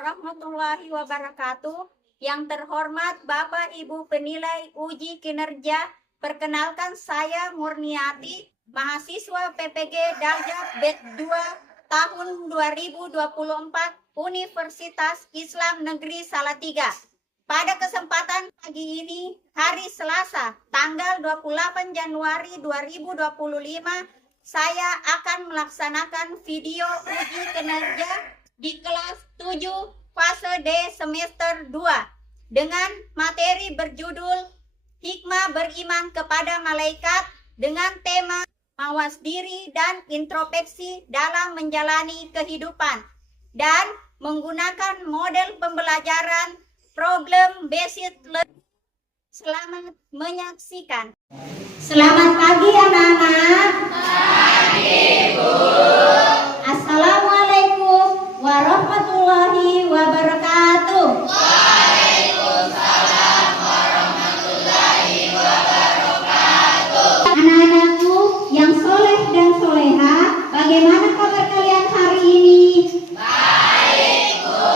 warahmatullahi wabarakatuh. Yang terhormat Bapak Ibu penilai uji kinerja, perkenalkan saya Murniati, mahasiswa PPG Darjat Bet 2 tahun 2024 Universitas Islam Negeri Salatiga. Pada kesempatan pagi ini, hari Selasa, tanggal 28 Januari 2025, saya akan melaksanakan video uji kinerja di kelas 7 fase D semester 2 dengan materi berjudul Hikmah Beriman kepada Malaikat dengan tema mawas diri dan introspeksi dalam menjalani kehidupan dan menggunakan model pembelajaran problem based learning. Selamat menyaksikan. Selamat pagi anak-anak. Pagi, Bu. Assalamualaikum warahmatullahi wabarakatuh. Waalaikumsalam warahmatullahi wabarakatuh. Anak-anakku yang soleh dan soleha, bagaimana kabar kalian hari ini? Baik, Bu.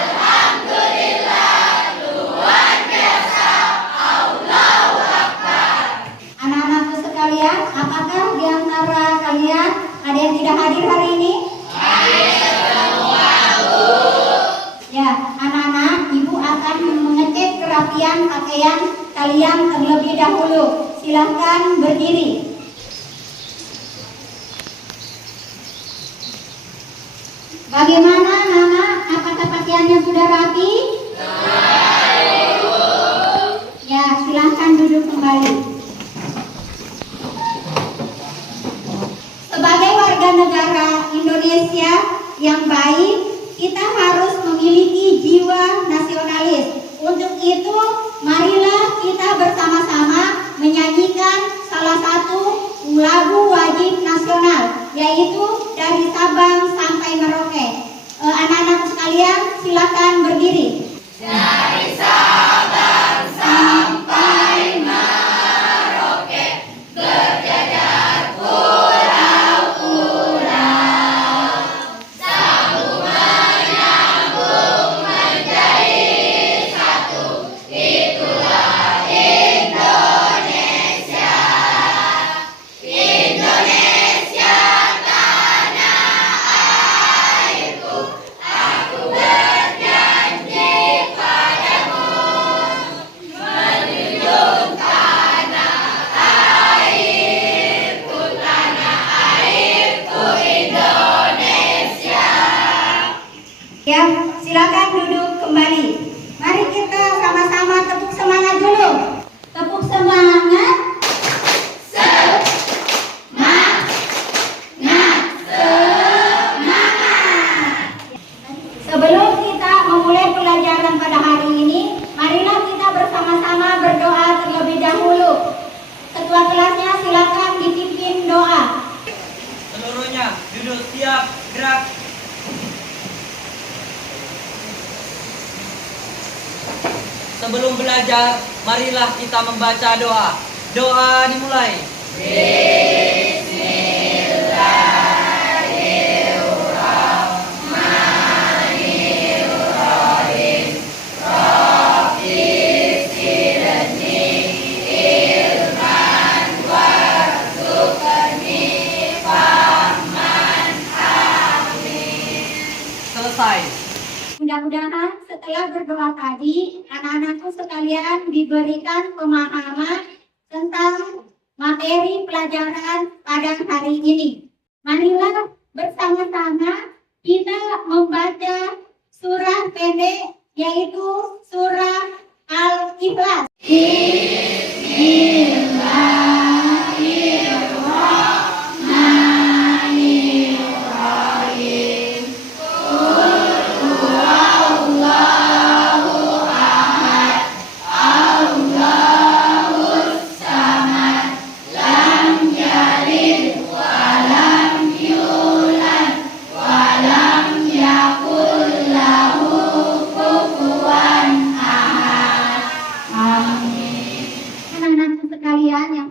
Alhamdulillah, luar biasa. Allahu Akbar. Anak-anakku sekalian, apakah di antara kalian ada yang tidak hadir hari ini? Ya, anak-anak, Ibu akan mengecek kerapian pakaian kalian terlebih dahulu. Silahkan berdiri. Bagaimana, Nana? Apakah pakaiannya sudah rapi? Ya, silahkan duduk kembali. Sebagai warga negara Indonesia yang baik, kita harus memiliki jiwa nasionalis. Untuk itu, marilah kita bersama-sama menyanyikan salah satu lagu wajib nasional, yaitu Dari Sabang Sampai Merauke. Anak-anak sekalian, silakan berdiri. Dari Sabang sampai Merauke, berjajar pulau-pulau, sambung menyambung menjadi satu, itulah Indonesia. Indonesia tanah airku, aku berjanji padamu, menjunjung tanah airku Indonesia. Ya, silakan duduk kembali. Mari kita sama-sama tepuk semangat dulu. Tepuk semangat. Sebelum kita memulai pelajaran pada hari ini, marilah kita bersama-sama berdoa terlebih dahulu. Ketua kelasnya silakan dipimpin doa. Seluruhnya duduk siap, gerak. Sebelum belajar, marilah kita membaca doa. Doa dimulai. Selesai. Mudah-mudahan setelah berdoa tadi, anak-anakku sekalian diberikan pemahaman tentang materi pelajaran pada hari ini. Marilah bersama-sama kita membaca surah pendek, yaitu surah Al-Ikhlas. Anak-anakku sekalian yang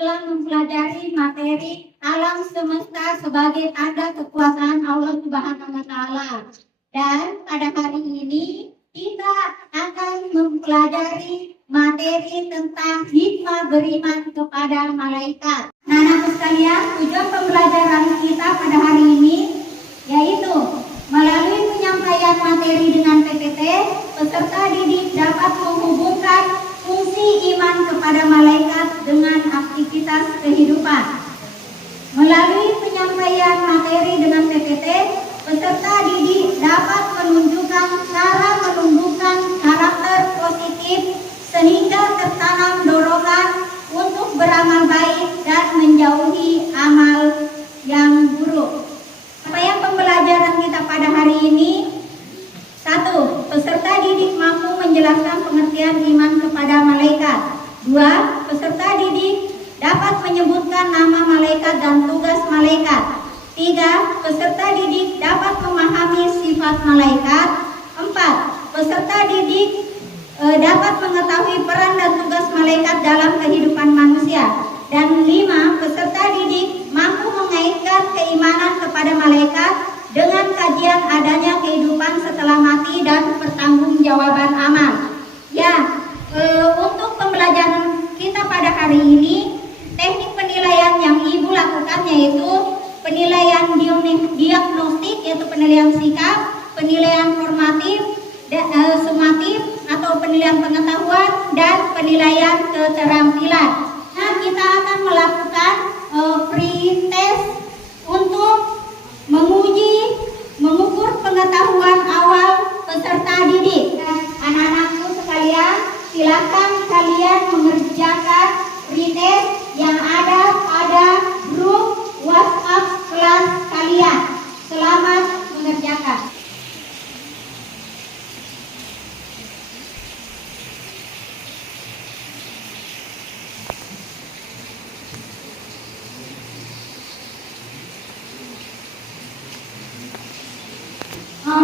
telah mempelajari materi alam semesta sebagai tanda kekuasaan Allah Subhanahu wa Ta'ala. Dan pada hari ini kita akan mempelajari materi tentang hikmah beriman kepada malaikat. Nah, anak sekalian, tujuan pembelajaran kita pada hari ini yaitu melalui penyampaian materi dengan PPT, peserta didik dapat menghubungkan fungsi iman kepada malaikat dengan aktivitas kehidupan. Melalui penyampaian materi dengan PPT, peserta didik dapat menunjukkan cara menumbuhkan karakter positif sehingga tertanam dorongan untuk beramal baik dan menjauhi amal yang buruk. Apa pembelajaran kita pada hari ini? 1. Peserta didik mampu menjelaskan pengertian iman kepada malaikat. 2. Peserta didik dapat menyebutkan nama malaikat dan tugas malaikat. 3. Peserta didik dapat memahami sifat malaikat. 4. Peserta didik dapat mengetahui peran dan tugas malaikat dalam kehidupan manusia. Dan 5. Peserta didik mampu mengaitkan keimanan kepada malaikat dengan kajian adanya kehidupan setelah mati dan pertanggungjawaban amal. Ya, untuk pembelajaran kita pada hari ini, teknik penilaian yang Ibu lakukan yaitu penilaian diagnostik, yaitu penilaian sikap, penilaian formatif, sumatif atau penilaian pengetahuan, dan penilaian keterampilan. Nah, kita akan melakukan pre-test untuk mengukur pengetahuan awal peserta didik. Anak-anakku sekalian, silakan kalian mengerjakan pre-test yang ada pada grup WhatsApp kelas kalian. Selamat mengerjakan.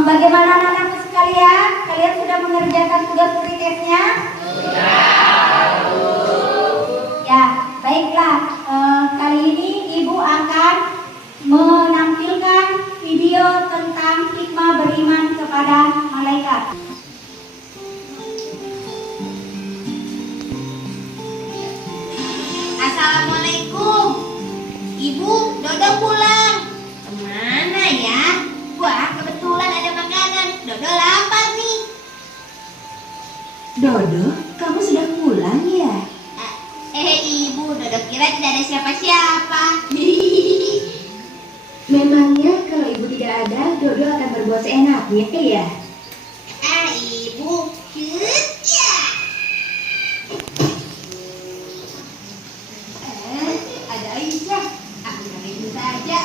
Bagaimana anak-anak sekalian? Kalian sudah mengerjakan tugas pre-testnya? Sudah. Ya, baiklah. Kali ini Ibu akan menampilkan video tentang hikmah beriman kepada malaikat. Assalamualaikum. Ibu, Dodo pulang. Kemana ya? Wah, kebetulan ada makanan. Dodo lapar nih. Dodo, kamu sudah pulang ya? Ibu, Dodo kira tidak ada siapa-siapa. Memangnya kalau ibu tidak ada, Dodo akan berbuat seenaknya ya? Ibu, kerja. Ada Aisyah. Aku itu saja.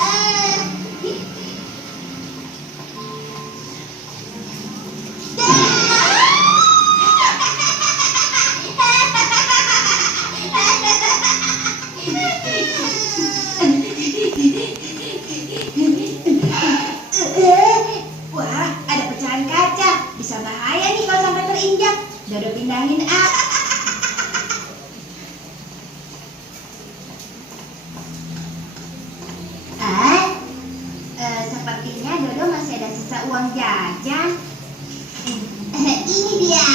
Wah, ada pecahan kaca. Bisa bahaya nih kalau sampai terinjak. Dodo pindahin sepertinya Dodo masih ada sisa uang jajan. Ini dia.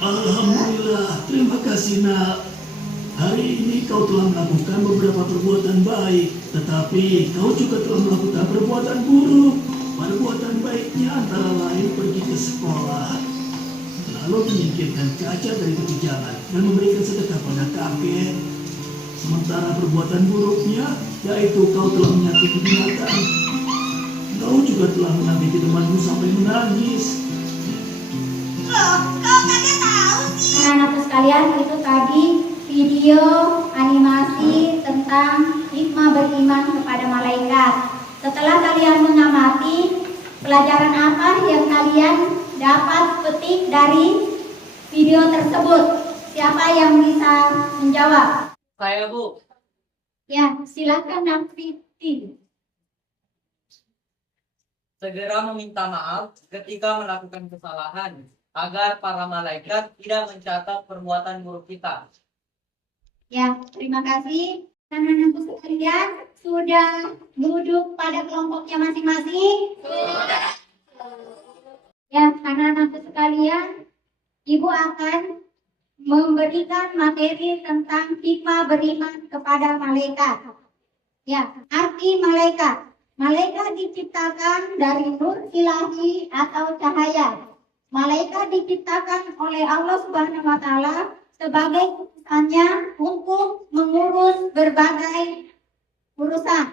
Alhamdulillah, terima kasih nak. Hari ini kau telah melakukan beberapa perbuatan baik, tetapi kau juga telah melakukan perbuatan buruk. Perbuatan baiknya antara lain pergi ke sekolah, lalu menyingkirkan kaca dari tepi jalan dan memberikan sedekah pada kakek. Sementara perbuatan buruknya, yaitu kau telah menyakiti binatang. Kau juga telah menangisi temanmu sampai menangis. Loh, kau kagak tahu sih. Anak-anak sekalian, itu tadi video animasi tentang hikmah beriman kepada malaikat. Setelah kalian mengamati, pelajaran apa yang kalian dapat petik dari video tersebut? Siapa yang bisa menjawab? Saya, Bu. Ya, silakan Nafiti. Segera meminta maaf ketika melakukan kesalahan, agar para malaikat tidak mencatat perbuatan buruk kita. Ya, terima kasih. Anak-anakku sekalian, sudah duduk pada kelompoknya masing-masing? Sudah. Ya, anak-anakku sekalian, Ibu akan memberikan materi tentang hikmah beriman kepada malaikat. Ya, arti malaikat. Malaikat diciptakan dari nur ilahi atau cahaya. Malaikat diciptakan oleh Allah Subhanahu wa taala sebagai utusannya untuk mengurus berbagai urusan.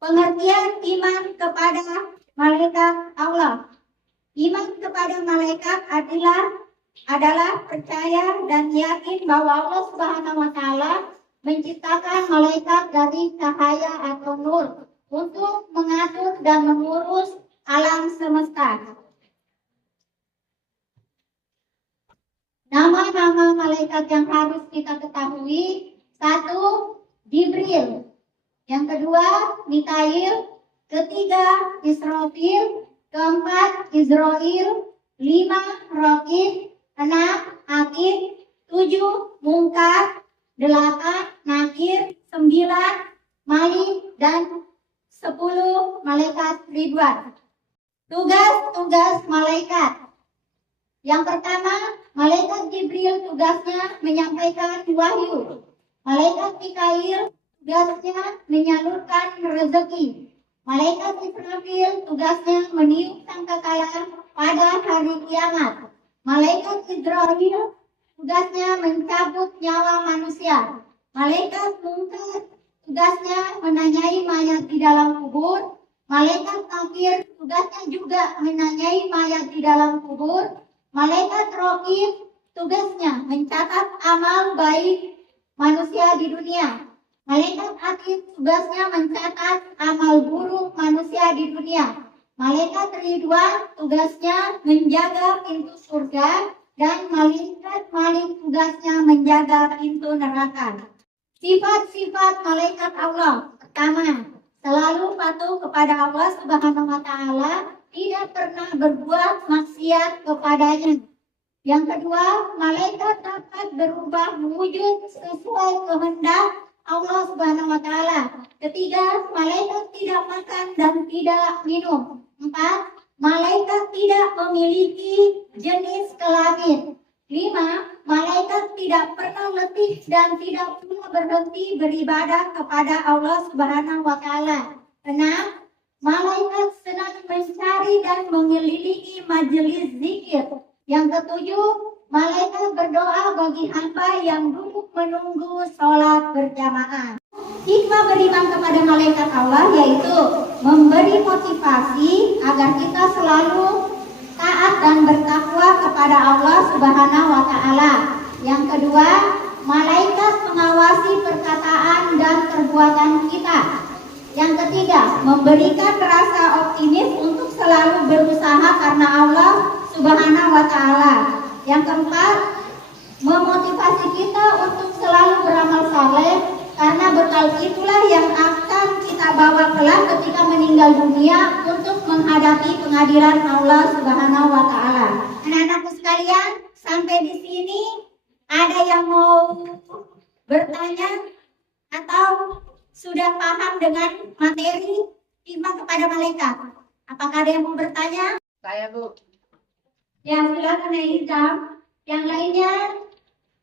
Pengertian iman kepada malaikat Allah. Iman kepada malaikat adalah percaya dan yakin bahwa Allah Subhanahu wa taala menciptakan malaikat dari cahaya atau nur untuk mengatur dan mengurus alam semesta. Nama-nama malaikat yang harus kita ketahui: 1. Jibril, yang kedua Mikail, ketiga Israfil, keempat Izrail, 5 Raqib, 6 Atid, 7 Munkar, 8 Nakir, 9 Malik, dan 10 malaikat Ridwan. Tugas-tugas malaikat. Yang pertama, malaikat Jibril tugasnya menyampaikan wahyu. Malaikat Mikail tugasnya menyalurkan rezeki. Malaikat Israfil tugasnya meniup sangkakala pada hari kiamat. Malaikat Izrail tugasnya mencabut nyawa manusia. Malaikat Munkar tugasnya menanyai mayat di dalam kubur. Malaikat Nakir tugasnya juga menanyai mayat di dalam kubur. Malaikat Raqib tugasnya mencatat amal baik manusia di dunia. Malaikat Atid tugasnya mencatat amal buruk manusia di dunia. Malaikat Ridwan tugasnya menjaga pintu surga, dan malaikat Malik tugasnya menjaga pintu neraka. Sifat-sifat malaikat Allah. Pertama, selalu patuh kepada Allah Subhanahu wa taala, tidak pernah berbuat maksiat kepadanya. Yang kedua, malaikat dapat berubah wujud sesuai kehendak Allah Subhanahu wa taala. Ketiga, malaikat tidak makan dan tidak minum. 4. Malaikat tidak memiliki jenis kelamin. 5. Malaikat tidak pernah letih dan tidak pernah berhenti beribadah kepada Allah Subhanahu wa taala. 6. Malaikat senang mencari dan mengelilingi majelis zikir. Yang ketujuh, malaikat berdoa bagi hamba yang duduk menunggu sholat berjamaah. Hikmah beriman kepada malaikat Allah yaitu memberi motivasi agar kita selalu taat dan bertakwa kepada Allah Subhanahu wa taala. Yang kedua, malaikat mengawasi perkataan dan perbuatan kita. Yang ketiga, memberikan rasa optimis untuk selalu berusaha karena Allah Subhanahu wa taala. Yang keempat, memotivasi kita untuk selalu beramal saleh, karena bekal itulah yang akan kita bawa kelak ketika meninggal dunia untuk menghadapi pengadilan Allah Subhanahu wa taala. Anak-anakku sekalian, sampai di sini ada yang mau bertanya atau sudah paham dengan materi iman kepada malaikat? Apakah ada yang mau bertanya? Saya, Bu. Ya, silakan Izam. Yang lainnya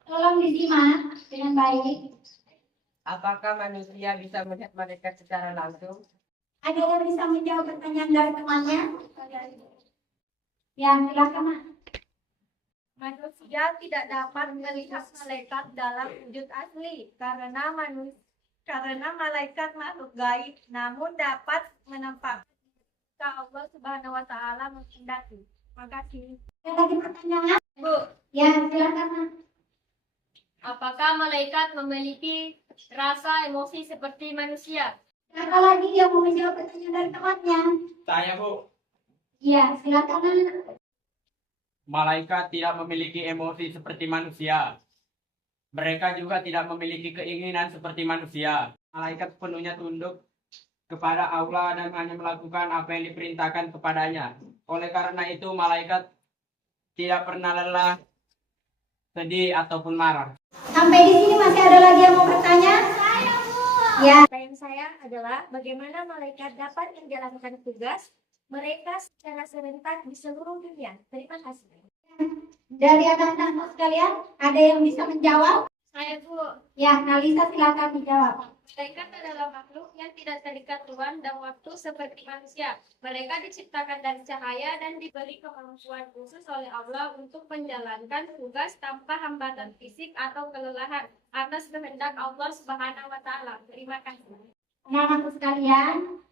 tolong disimak dengan baik. Apakah manusia bisa melihat malaikat secara langsung? Ada yang bisa menjawab pertanyaan dari temannya? Ya, silakan, Mak. Manusia tidak dapat melihat malaikat dalam wujud asli karena malaikat makhluk gaib, namun dapat menampakkan jika Allah Subhanahu wa taala menghendaki. Makasih. Ada lagi pertanyaan? Bu, Ya, silakan, Mak. apakah malaikat memiliki rasa emosi seperti manusia? Siapa lagi yang mau menjawab pertanyaan dari temannya? Saya, Bu. Ya, silakan, Mak. Malaikat tidak memiliki emosi seperti manusia. Mereka juga tidak memiliki keinginan seperti manusia. Malaikat sepenuhnya tunduk kepada Allah dan hanya melakukan apa yang diperintahkan kepadanya. Oleh karena itu, malaikat tidak pernah lelah sedih, ataupun marah. Sampai di sini masih ada lagi yang mau bertanya? Saya, Bu. Ya. Pertanyaan saya adalah bagaimana malaikat dapat menjalankan tugas mereka secara serentak di seluruh dunia? Terima kasih. Dari anak-anakmu sekalian, ada yang bisa menjawab? Saya, Bu. Ya, Nalisa silakan dijawab. Malaikat adalah makhluk yang tidak terikat ruang dan waktu seperti manusia. Mereka diciptakan dari cahaya dan diberi kemampuan khusus oleh Allah untuk menjalankan tugas tanpa hambatan fisik atau kelelahan atas kehendak Allah Subhanahu wa Ta'ala. Terima kasih. Anak-anakku sekalian,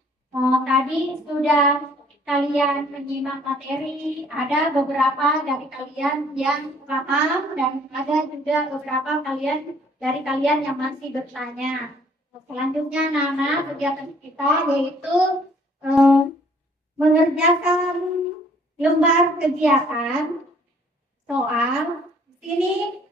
tadi sudah kalian menyimak materi, ada beberapa dari kalian yang paham dan ada juga beberapa dari kalian yang masih bertanya. Selanjutnya Nana, kegiatan kita yaitu mengerjakan lembar kegiatan soal. Sini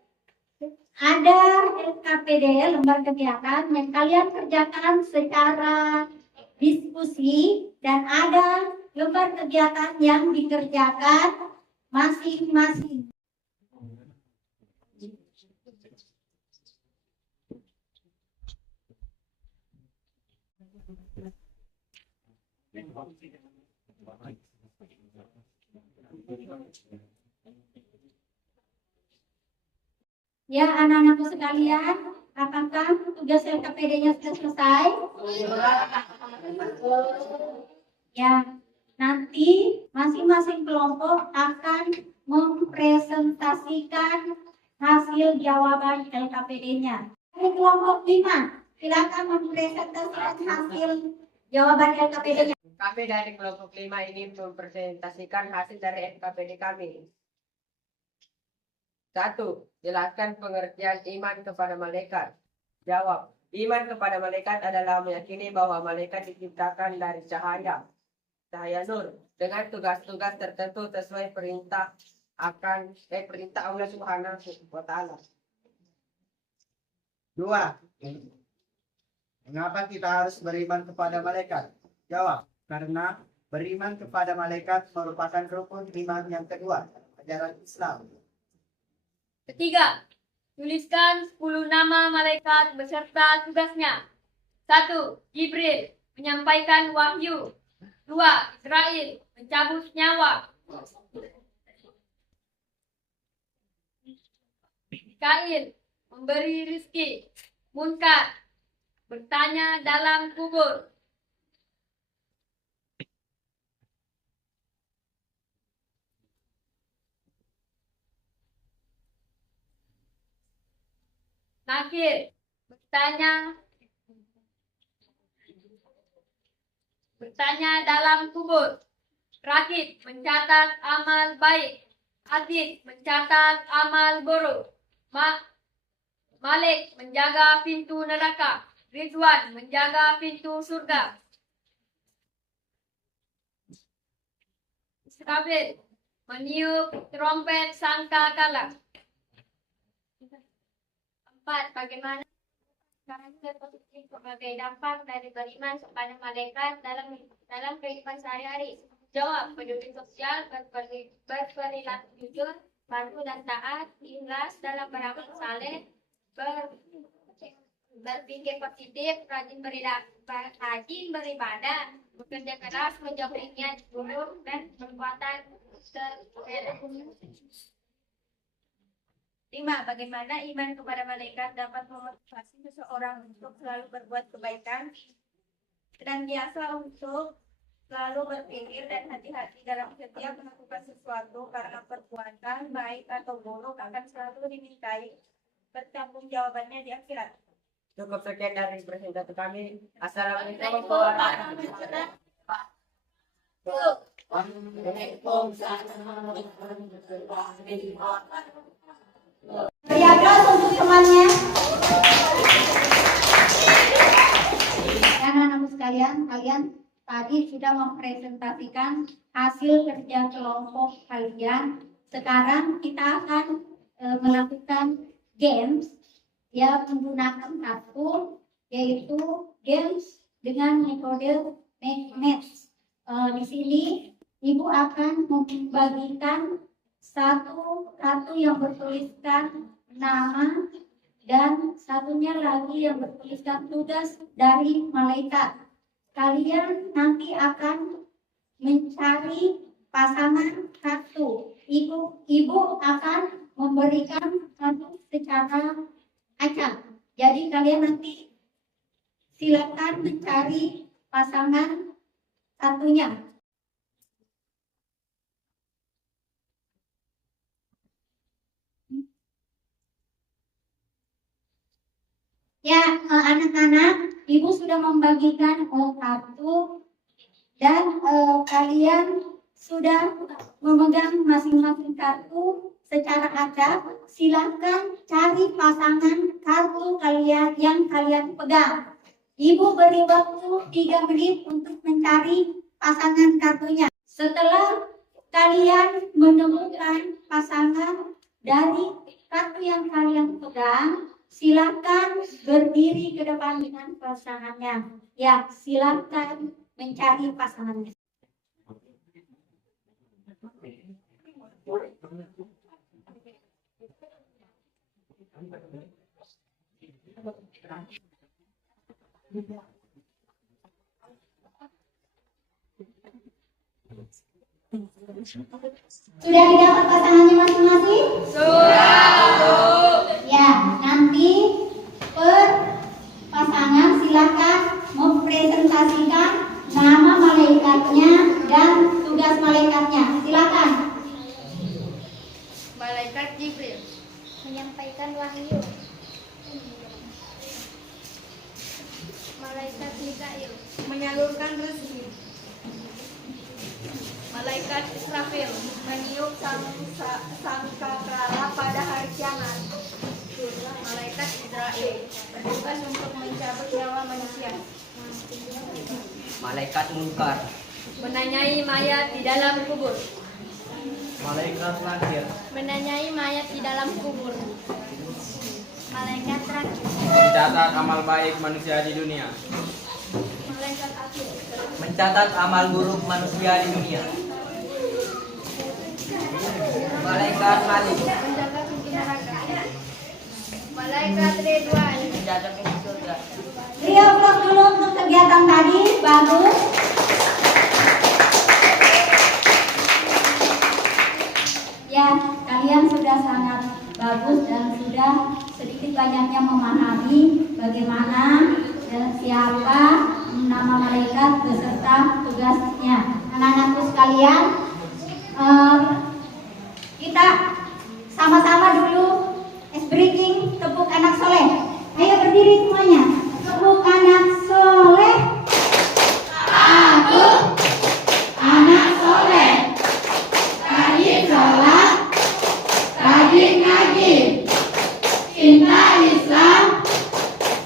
ada LKPD, lembar kegiatan yang kalian kerjakan secara diskusi, dan ada lembar kegiatan yang dikerjakan masing-masing. Ya, anak-anakku sekalian, apakah tugas LKPD-nya sudah selesai? Ya, nanti masing-masing kelompok akan mempresentasikan hasil jawaban LKPD-nya. Dari kelompok 5, silakan mempresentasikan hasil jawaban LKPD-nya. Kami dari kelompok 5 ini mempresentasikan hasil dari LKPD kami. 1. Jelaskan pengertian iman kepada malaikat. Jawab. Iman kepada malaikat adalah meyakini bahwa malaikat diciptakan dari cahaya nur, dengan tugas-tugas tertentu sesuai perintah Allah Subhanahu wa Ta'ala. 2. Mengapa kita harus beriman kepada malaikat? Jawab. Karena beriman kepada malaikat merupakan rukun iman yang kedua, ajaran Islam. 3. Tuliskan 10 nama malaikat beserta tugasnya. 1. Jibril, menyampaikan wahyu. 2. Israil, mencabut nyawa. Mikail, memberi rizki. Munkar, bertanya dalam kubur. Nakir, bertanya dalam kubur. Rakib, mencatat amal baik. Atid, mencatat amal buruk. Malik, menjaga pintu neraka. Ridwan, menjaga pintu surga. Israfil, meniup trompet sangkakala. 4. Bagaimana karakter positif sebagai dampak dari beriman kepada malaikat dalam kehidupan sehari-hari? Jawab. Peduli sosial, berperilaku jujur, patuh dan taat, ikhlas dalam beramal saleh, berpikir positif, rajin beribadah, bekerja keras, menjauhi niat buruk dan perbuatan tercela. 5. Bagaimana iman kepada malaikat dapat memotivasi seseorang untuk selalu berbuat kebaikan dan biasa untuk selalu berpikir dan hati-hati dalam setiap melakukan sesuatu, karena perbuatan baik atau buruk akan selalu dimintai bertanggung jawabannya di akhirat. Cukup sekian dari presentasi kami. Assalamualaikum Beri aplaus untuk temannya. Anak-anakku sekalian, kalian tadi sudah mempresentasikan hasil kerja kelompok kalian. Sekarang kita akan melakukan games yang menggunakan satu, yaitu games dengan metode make match. Di sini ibu akan membagikan satu kartu yang bertuliskan nama, dan satunya lagi yang bertuliskan tugas dari malaikat. Kalian nanti akan mencari pasangan kartu. Ibu akan memberikan kartu secara acak. Jadi kalian nanti silakan mencari pasangan kartunya. Ya, anak-anak, ibu sudah membagikan kartu dan kalian sudah memegang masing-masing kartu secara acak. Silakan cari pasangan kartu kalian yang kalian pegang. Ibu beri waktu 3 menit untuk mencari pasangan kartunya. Setelah kalian menemukan pasangan dari kartu yang kalian pegang, silakan berdiri ke depan dengan pasangannya. Ya, silakan mencari pasangannya. Sudah didapat pasangannya masing-masing? Ya, nanti per pasangan silakan mempresentasikan nama malaikatnya dan tugas malaikatnya. Silakan. Malaikat Jibril menyampaikan wahyu. Malaikat Mikail menyalurkan rezeki. Malaikat Israfil meniup sangkakala pada hari kiamat. Malaikat Israel bertugas untuk mencabut nyawa manusia. Malaikat Munkar, Menanyai mayat di dalam kubur. malaikat Nakir, Menanyai mayat di dalam kubur. Malaikat terakhir. Mencatat amal baik manusia di dunia. Malaikat akhir. mencatat amal buruk manusia di dunia. Malaikat Malik, Menjaga pintu neraka. Malaikat Ridwan. mencatat pintu surga. Beri aplaus dulu untuk kegiatan tadi. Bagus. Ya, kalian sudah sangat bagus dan sudah sedikit banyaknya memahami bagaimana siapa nama malaikat beserta tugasnya. Anak-anakku sekalian, kita sama-sama dulu breaking tepuk anak soleh. Ayo berdiri semuanya. Tepuk anak soleh. Aku anak soleh. Rajin sholat, rajin ngaji, cinta Islam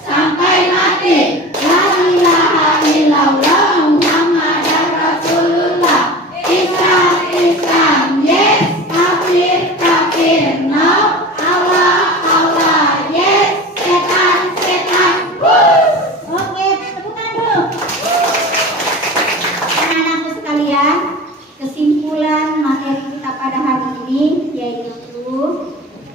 sampai mati. La ilaha illallah Muhammadar Rasulullah. Islam, yes. Kafir, no. Allah, yes. Setan, Oke, tepukan dulu. Anak-anakku sekalian, kesimpulan materi kita pada hari ini yaitu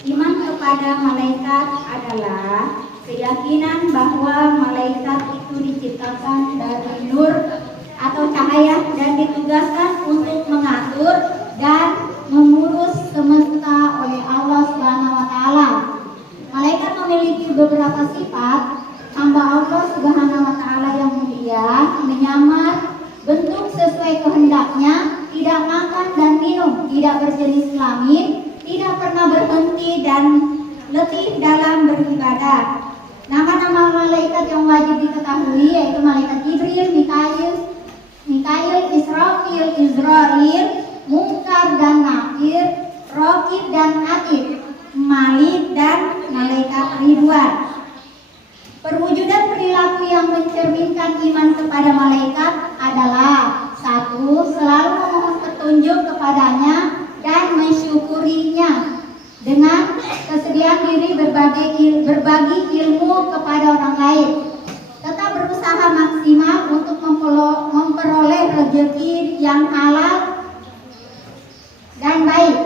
iman kepada malaikat adalah keyakinan bahwa malaikat itu diciptakan dari nur atau cahaya dan ditugaskan untuk mengatur dan mengurus semesta oleh Allah Subhanahu wa taala. Malaikat memiliki beberapa sifat. Hamba Allah Subhanahu wa taala yang mulia, menyamar, bentuk sesuai kehendaknya, tidak makan dan minum, tidak berjenis kelamin, tidak pernah berhenti dan letih dalam beribadah. Nama-nama malaikat yang wajib diketahui yaitu malaikat Jibril, Mikail, Israfil, Munkar dan Nakir, Raqib dan Atid, Malik dan malaikat Ridwan. Perwujudan perilaku yang mencerminkan iman kepada malaikat adalah: 1. Selalu memohon petunjuk kepadanya dan mensyukurinya dengan kesediaan diri berbagi ilmu kepada orang lain. Tetap berusaha maksimal untuk memperoleh rezeki yang halal dan baik.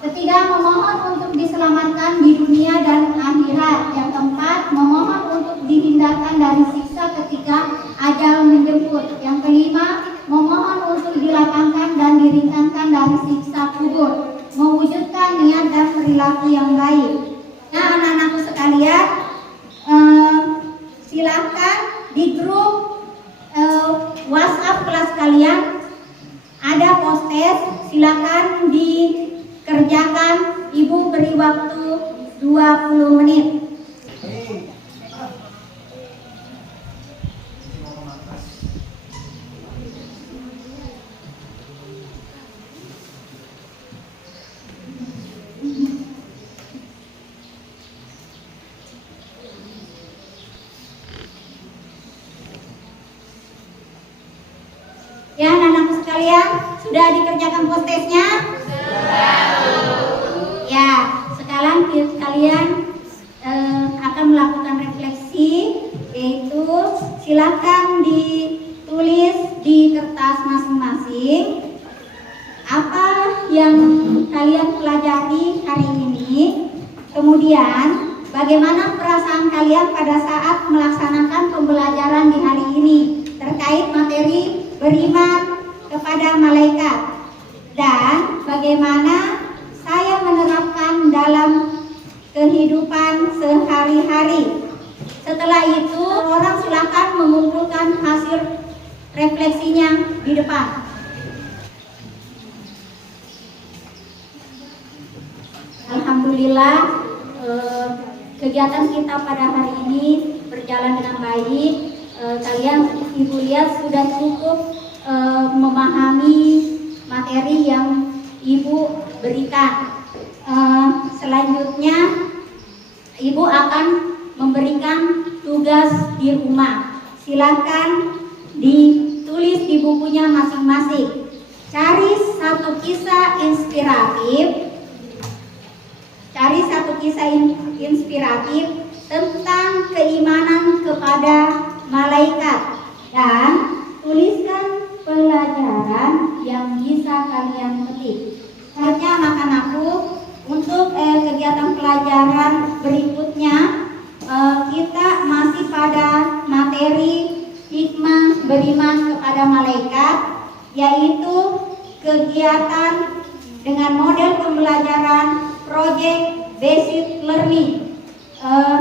Ketiga, memohon untuk diselamatkan di dunia dan akhirat. Yang keempat, memohon untuk dihindarkan dari siksa ketika ajal menjemput. Yang kelima, memohon untuk dilapangkan dan diringankan dari siksa kubur, mewujudkan niat dan perilaku yang baik. Nah, anak-anakku sekalian, silakan di grup WhatsApp kelas kalian ada postes, silakan dikerjakan. Ibu beri waktu 20 menit. Ya, anak-anakku sekalian, sudah dikerjakan postesnya? Ya, sekarang kalian akan melakukan refleksi, yaitu silakan ditulis di kertas masing-masing apa yang kalian pelajari hari ini. Kemudian, bagaimana perasaan kalian pada saat melaksanakan pembelajaran di hari ini terkait materi beriman kepada malaikat, dan bagaimana saya menerapkan dalam kehidupan sehari-hari. Setelah itu, orang silakan mengumpulkan hasil refleksinya di depan. Alhamdulillah, kegiatan kita pada hari ini berjalan dengan baik. Kalian ibu lihat sudah cukup memahami materi yang ibu berikan. Selanjutnya ibu akan memberikan tugas di rumah. Silakan ditulis di bukunya masing-masing. Cari satu kisah inspiratif. Cari satu kisah inspiratif tentang keimanan kepada malaikat dan tuliskan pelajaran yang bisa kalian petik. Selanjutnya anak-anakku, untuk kegiatan pelajaran berikutnya kita masih pada materi hikmah beriman kepada malaikat, yaitu kegiatan dengan model pembelajaran project based learning,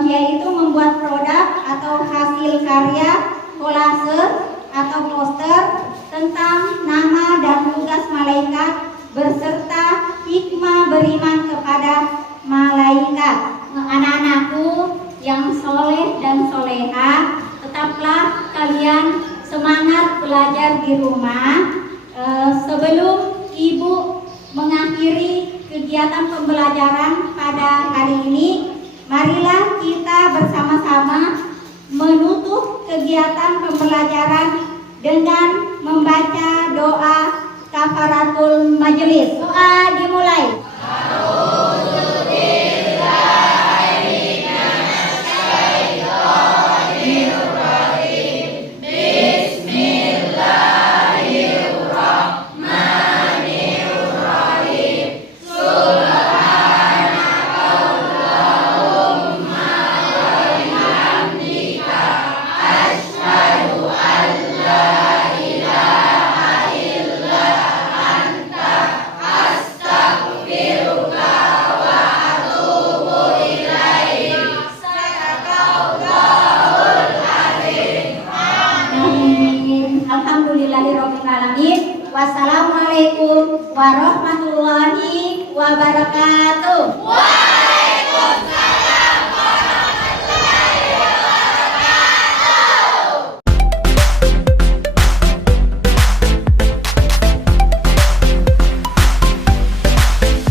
yaitu membuat produk atau hasil karya, kolase atau poster tentang nama dan tugas malaikat beserta hikmah beriman kepada malaikat. Anak-anakku yang soleh dan soleha, tetaplah kalian semangat belajar di rumah. Sebelum ibu mengakhiri kegiatan pembelajaran pada hari ini, marilah kita bersama-sama menutup kegiatan pembelajaran dengan membaca doa kafaratul majelis. Doa dimulai. Wassalamualaikum warahmatullahi wabarakatuh.